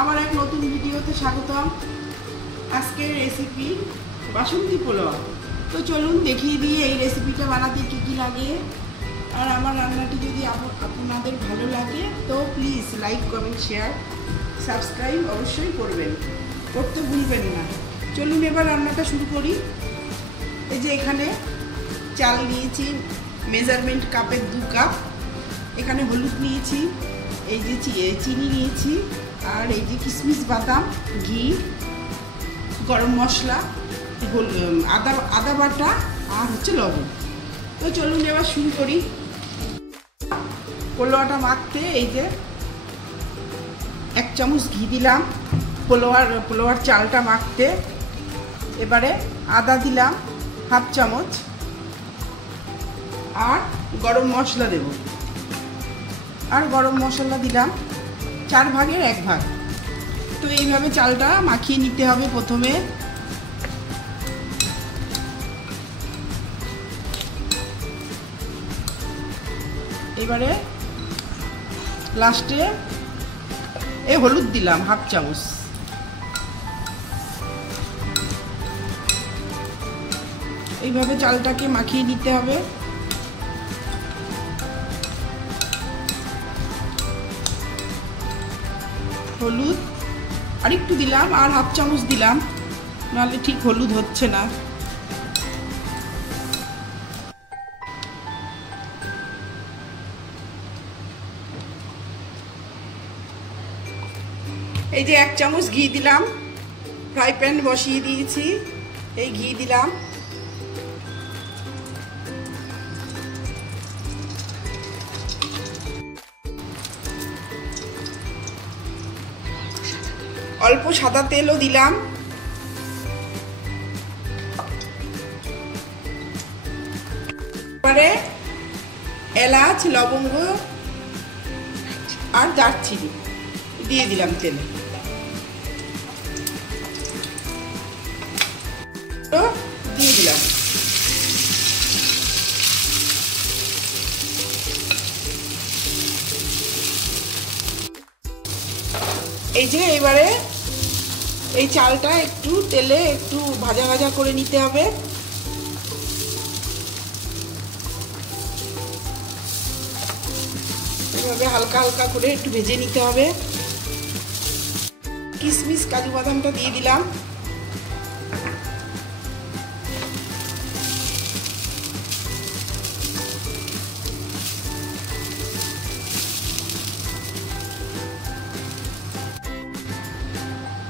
আমার এক নতুন ভিডিওতে স্বাগতম। আজকের রেসিপি বাসন্তী পোলাও। তো চলুন দেখিয়ে দিয়ে এই রেসিপিটা বানাতে কী কী লাগে। আর আমার রান্নাটি যদি আপনাদের ভালো লাগে তো please like, comment, share, subscribe অবশ্যই করবেন, করতে ভুলবেন না। চলুন এবার রান্নাটা শুরু করি। এই যে এখানে চাল নিয়েছি মেজারমেন্ট কাপের 2 কাপ। এখানে হলুদ নিয়েছি, এই যে চিনি নিয়েছি, আর এই যে কিশমিশ, বাদাম, ঘি, গরম মশলা, আদা বাটা, আর হচ্ছে লবণ। তো চলুন এবার শুরু করি। পোলাওটা মাখতে এই যে 1 চামচ ঘি দিলাম পোলাওয়ার চালটা মাখতে। এবারে আদা দিলাম 1/2 চামচ, আর গরম মশলা দেব, আর গরম মশলা দিলাম 4 ভাগের 1 ভাগ। তো এইভাবে চালটা মাখিয়ে নিতে হবে প্রথমে। এবারে লাস্টে হলুদ দিলাম 1/2 চামচ। এইভাবে চালটাকে মাখিয়ে নিতে হবে। হলুদ আর একটু দিলাম, আর 1/2 চামচ দিলাম, নাহলে ঠিক হলুদ হচ্ছে না। এই যে 1 চামচ ঘি দিলাম, ফ্রাই প্যান বসিয়ে দিয়েছি, এই ঘি দিলাম। অল্প সাদা তেলও দিলাম। এবারে এলাচ, লবঙ্গ আর দারচিনি দিয়ে দিলাম তেলে। তো দিয়ে দিলাম। এই যে এবারে এই চালটা একটু তেলে একটু ভাজা ভাজা করে নিতে হবে। এভাবে হালকা হালকা করে একটু ভেজে নিতে হবে। কিশমিশ, কাজু বাদামটা দিয়ে দিলাম।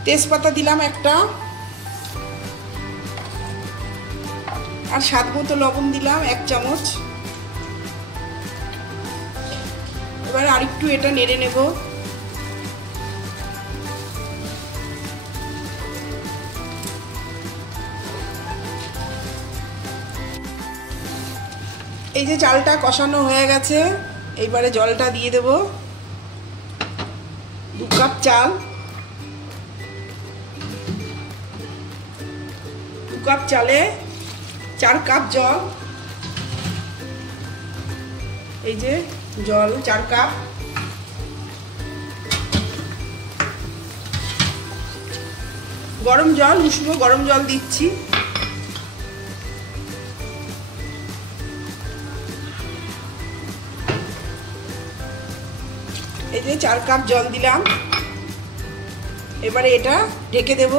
তেজপাতা দিলাম একটা, আর স্বাদ মতো লবণ দিলাম 1 চামচ। এবার আরেকটু এটা নেড়ে নেব। এই যে চালটা কষানো হয়ে গেছে, এইবারে জলটা দিয়ে দেব। 2 কাপ চাল, 2 কাপ চালে 4 কাপ জল। এই যে জল 4 কাপ। গরম জল, উষ্ণ গরম জল দিচ্ছি। এই যে 4 কাপ জল দিলাম। এবারে এটা ঢেকে দেব।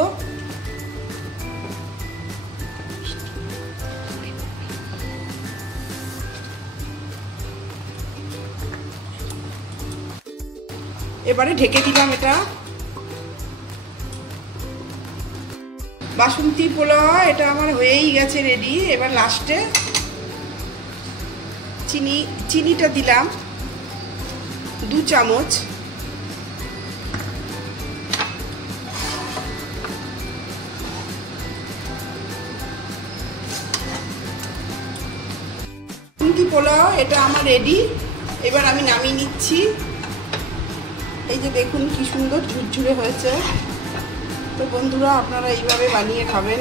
এবারে ঢেকে দিলাম এটা। বাসন্তী পোলাও এটা আমার হয়েই গেছে রেডি। এবার লাস্টে চিনিটা দিলাম 2 চামচ। বাসন্তী পোলাও এটা আমার রেডি। এবার আমি নামিয়ে নিচ্ছি। এই যে দেখুন কি সুন্দর ঝুরঝুরে হয়েছে। তো বন্ধুরা, আপনারা এইভাবে বানিয়ে খাবেন।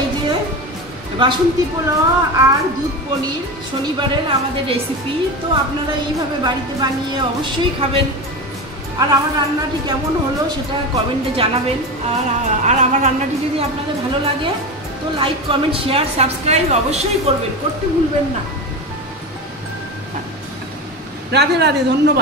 এই যে বাসন্তী পোলাও আর দুধ পনির শনিবারের আমাদের রেসিপি। তো আপনারা এইভাবে বাড়িতে বানিয়ে অবশ্যই খাবেন। আর আমার রান্নাটি কেমন হলো সেটা কমেন্টে জানাবেন। আর আমার রান্নাটি যদি আপনাদের ভালো লাগে তো লাইক, কমেন্ট, শেয়ার, সাবস্ক্রাইব অবশ্যই করবেন, করতে ভুলবেন না। রাধে রাধে, ধন্যবাদ।